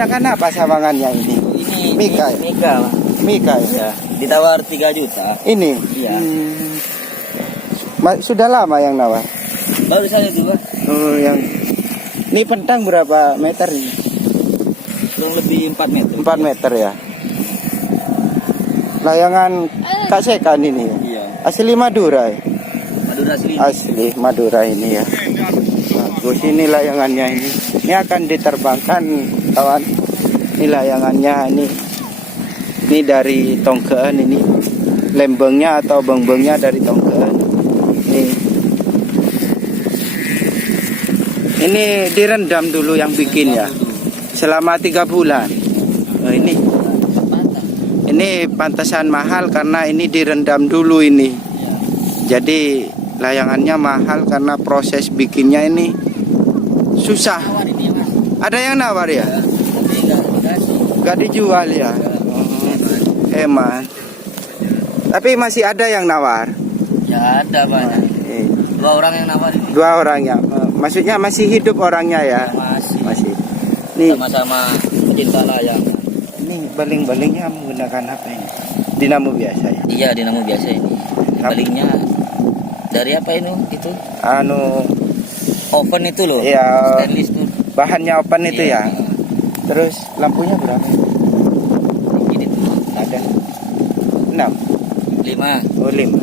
menggunakan apa sawangannya ini? Ini Mika ya? Mika, Pak. Mika ya? Ya, ditawar 3 juta. Ini? Iya. Sudah lama yang nawar? Baru saja itu, Pak. Oh, yang ini pentang berapa meter ini? Kurang lebih 4 meter. 4 meter ya. Layangan Kak Sekan ini ya. Iya. Asli Madura ya? Madura asli. Asli Madura ini ya. Bagus ini layangannya ini. Ini akan diterbangkan kawan. Ini layangannya ini. Ini dari Tongkean ini. Lembengnya atau bengbengnya dari Tongkean. Ini direndam dulu yang bikin ya. Selama 3 bulan. Oh, ini pantesan mahal karena ini direndam dulu ini. Jadi layangannya mahal karena proses bikinnya ini susah. Ada yang nawar ya? Gak dijual ya? Hemat. Tapi masih ada yang nawar? Ya ada banyak. 2 orang yang nawar ini. 2 orang ya? Maksudnya masih hidup orangnya ya? Masih. Nih. Sama-sama pecinta layang. Ini baling-balingnya menggunakan apa ini? Dinamo biasa ya? Iya, dinamo biasa ini. Balingnya dari apa ini? Itu? Oven itu loh. Ya. Stainless tuh. Bahannya open itu Iya. ya? Terus lampunya berapa? Ini tuh. Ada 6? 5. Oh 5.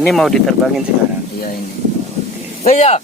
Ini mau diterbangin sekarang? Iya ini. Iya.